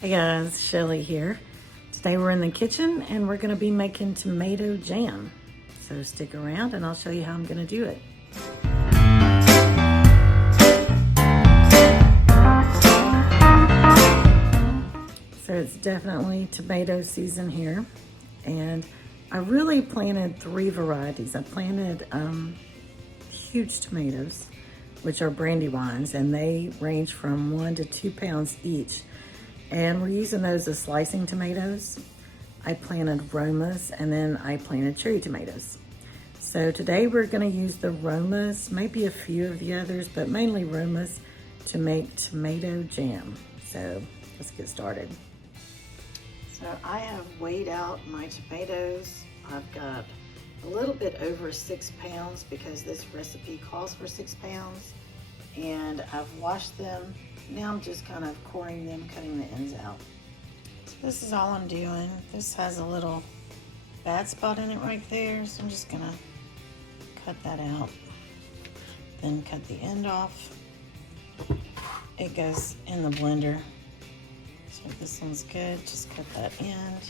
Hey guys, Shelly here. Today we're in the kitchen and we're going to be making tomato jam. So stick around and I'll show you how I'm going to do it. So it's definitely tomato season here, and I really planted 3 varieties. I planted huge tomatoes, which are brandywines, and they range from 1 to 2 pounds each. And we're using those as slicing tomatoes. I planted Romas and then I planted cherry tomatoes. So today we're gonna use the Romas, maybe a few of the others, but mainly Romas to make tomato jam. So let's get started. So I have weighed out my tomatoes. I've got a little bit over 6 pounds because this recipe calls for 6 pounds. And I've washed them. Now I'm just kind of coring them, cutting the ends out. So this is all I'm doing. This has a little bad spot in it right there, so I'm just gonna cut that out. Then cut the end off. It goes in the blender. So this one's good, just cut that end.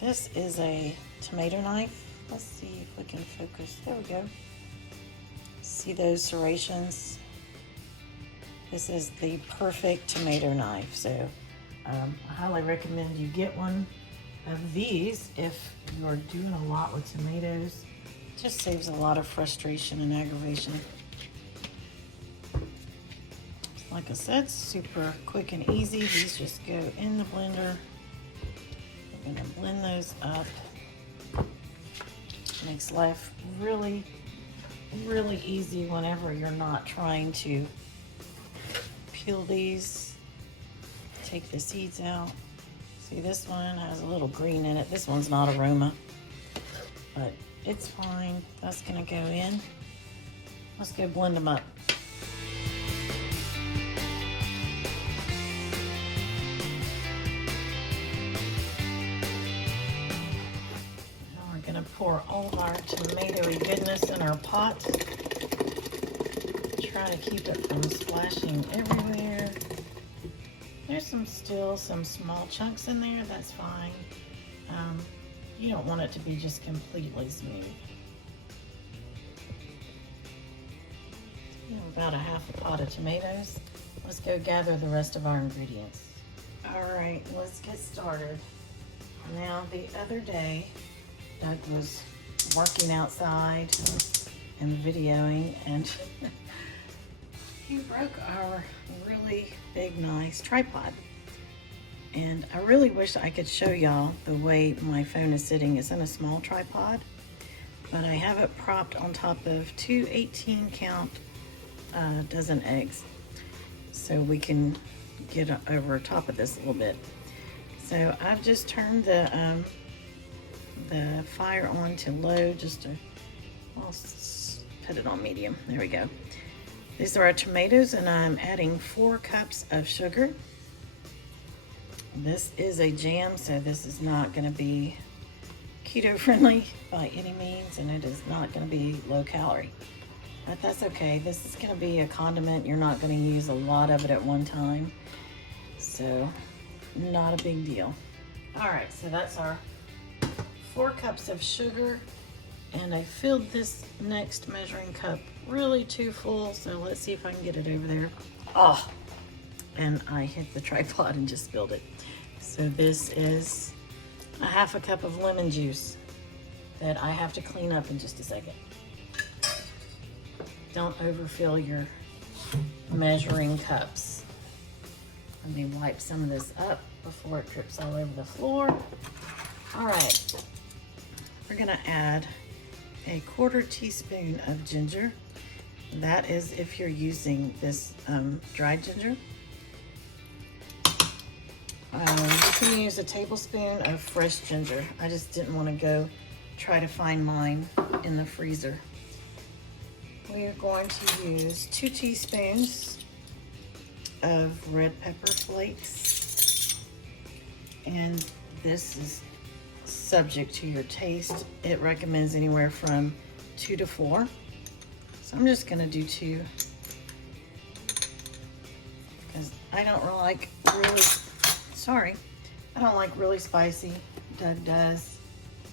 This is a tomato knife. Let's see if we can focus. There we go. See those serrations? This is the perfect tomato knife. So I highly recommend you get one of these if you're doing a lot with tomatoes. It just saves a lot of frustration and aggravation. Like I said, super quick and easy. These just go in the blender. We're gonna blend those up. Makes life really easy whenever you're not trying to peel these. Take the seeds out. See, this one has a little green in it. This one's not aroma, but it's fine. That's gonna go in. Let's go blend them up. Pour all of our tomatoey goodness in our pot. Try to keep it from splashing everywhere. There's still some small chunks in there, that's fine. You don't want it to be just completely smooth. About a half a pot of tomatoes. Let's go gather the rest of our ingredients. All right, let's get started. Now, the other day, Doug was working outside and videoing, and he broke our really big, nice tripod. And I really wish I could show y'all the way my phone is sitting. It's in a small tripod, but I have it propped on top of 2 18-count dozen eggs, so we can get over top of this a little bit. So I've just turned the fire on to low, just to, I'll put it on medium. There we go. These are our tomatoes, and I'm adding 4 cups of sugar. This is a jam, so this is not going to be keto friendly by any means, and it is not going to be low calorie, but that's okay. This is going to be a condiment. You're not going to use a lot of it at one time, so not a big deal. All right, so that's our 4 cups of sugar, and I filled this next measuring cup really too full, so let's see if I can get it over there. Oh, and I hit the tripod and just spilled it. So this is a half a cup of lemon juice that I have to clean up in just a second. Don't overfill your measuring cups. Let me wipe some of this up before it drips all over the floor. All right. We're gonna add a 1/4 teaspoon of ginger. That is if you're using this dried ginger. You can use a tablespoon of fresh ginger. I just didn't want to try to find mine in the freezer. We are going to use 2 teaspoons of red pepper flakes, and this is subject to your taste. It recommends anywhere from 2 to 4. So I'm just gonna do 2 because I don't like I don't like really spicy. Doug does,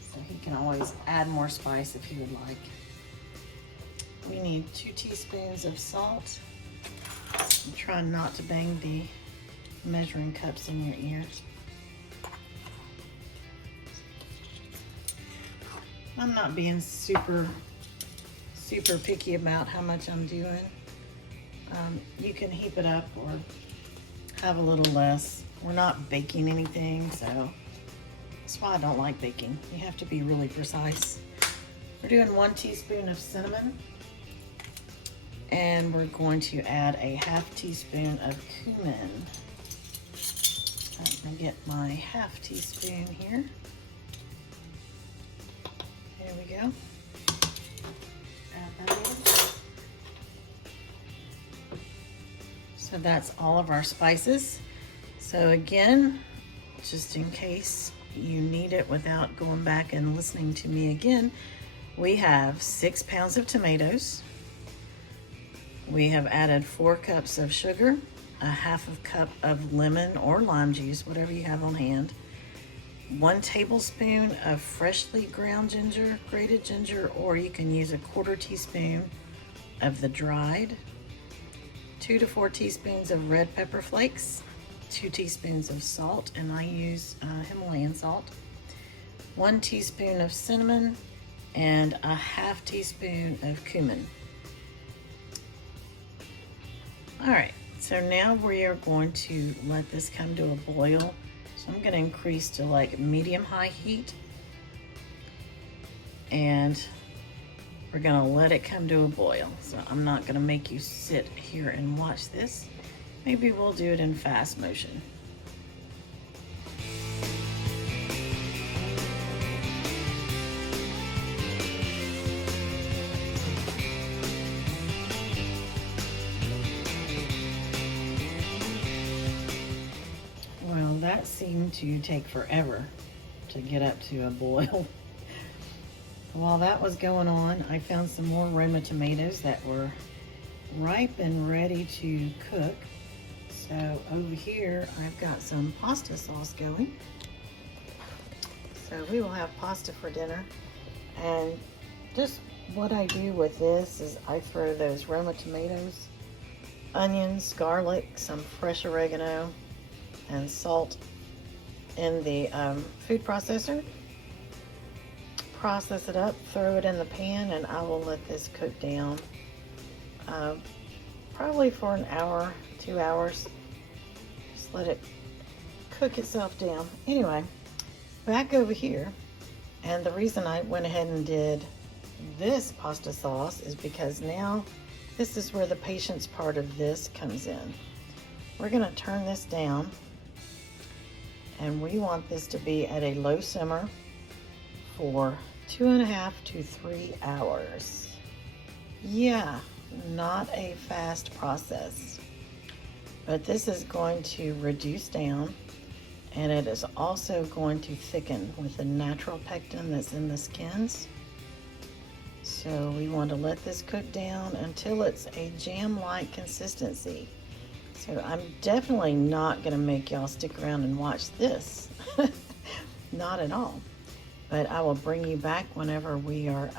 so he can always add more spice if he would like. We need 2 teaspoons of salt. I'm trying not to bang the measuring cups in your ears. I'm not being super picky about how much I'm doing. You can heap it up or have a little less. We're not baking anything, so that's why I don't like baking. You have to be really precise. We're doing 1 teaspoon of cinnamon, and we're going to add a 1/2 teaspoon of cumin. Let me get my 1/2 teaspoon here. There we go. Add that in. So that's all of our spices. So again, just in case you need it without going back and listening to me again, we have 6 pounds of tomatoes. We have added 4 cups of sugar, a 1/2 cup of lemon or lime juice, whatever you have on hand, 1 tablespoon of freshly ground ginger, grated ginger, or you can use a 1/4 teaspoon of the dried, 2 to 4 teaspoons of red pepper flakes, 2 teaspoons of salt, and I use Himalayan salt, 1 teaspoon of cinnamon, and a 1/2 teaspoon of cumin. All right, so now we are going to let this come to a boil. So I'm gonna increase to like medium-high heat, and we're gonna let it come to a boil. So I'm not gonna make you sit here and watch this. Maybe we'll do it in fast motion. Well, that seemed to take forever to get up to a boil. While that was going on, I found some more Roma tomatoes that were ripe and ready to cook. So over here, I've got some pasta sauce going. So we will have pasta for dinner. And just what I do with this is I throw those Roma tomatoes, onions, garlic, some fresh oregano, and salt in the food processor. Process it up, throw it in the pan, and I will let this cook down probably for an hour, 2 hours. Just let it cook itself down. Anyway, back over here, and the reason I went ahead and did this pasta sauce is because now this is where the patience part of this comes in. We're gonna turn this down, and we want this to be at a low simmer for 2.5 to 3 hours. Yeah, not a fast process, but this is going to reduce down, and it is also going to thicken with the natural pectin that's in the skins. So we want to let this cook down until it's a jam-like consistency. So I'm definitely not going to make y'all stick around and watch this. Not at all. But I will bring you back whenever we are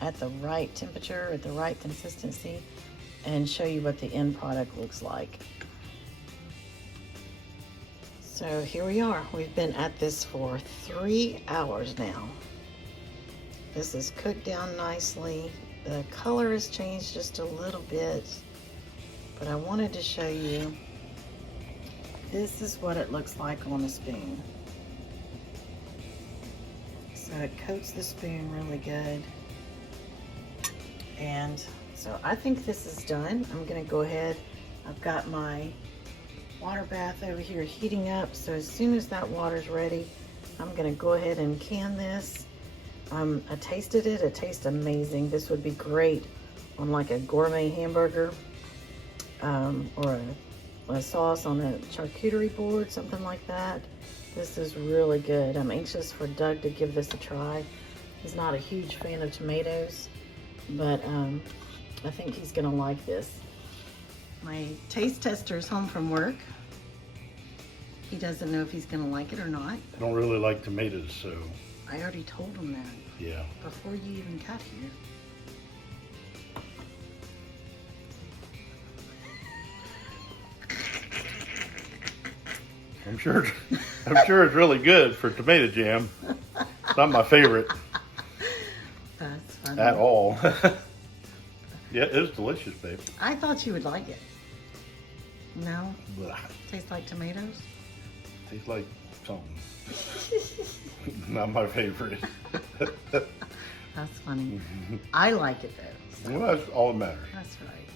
at the right temperature, at the right consistency, and show you what the end product looks like. So here we are. We've been at this for 3 hours now. This is cooked down nicely. The color has changed just a little bit, but I wanted to show you, this is what it looks like on a spoon. So it coats the spoon really good. And so I think this is done. I'm gonna go ahead, I've got my water bath over here heating up. So as soon as that water's ready, I'm gonna go ahead and can this. I tasted it, it tastes amazing. This would be great on like a gourmet hamburger or a sauce on a charcuterie board, something like that. This is really good. I'm anxious for Doug to give this a try. He's not a huge fan of tomatoes, but I think he's gonna like this. My taste tester's home from work. He doesn't know if he's gonna like it or not. I don't really like tomatoes, so I already told him that yeah. before you even got here. I'm sure it's really good for tomato jam. It's not my favorite That's funny. at all. Yeah, it is delicious, babe. I thought you would like it. No? Blah. Tastes like tomatoes? Tastes like something. Not my favorite. That's funny. I like it though. So Well, that's all that matters. that's right.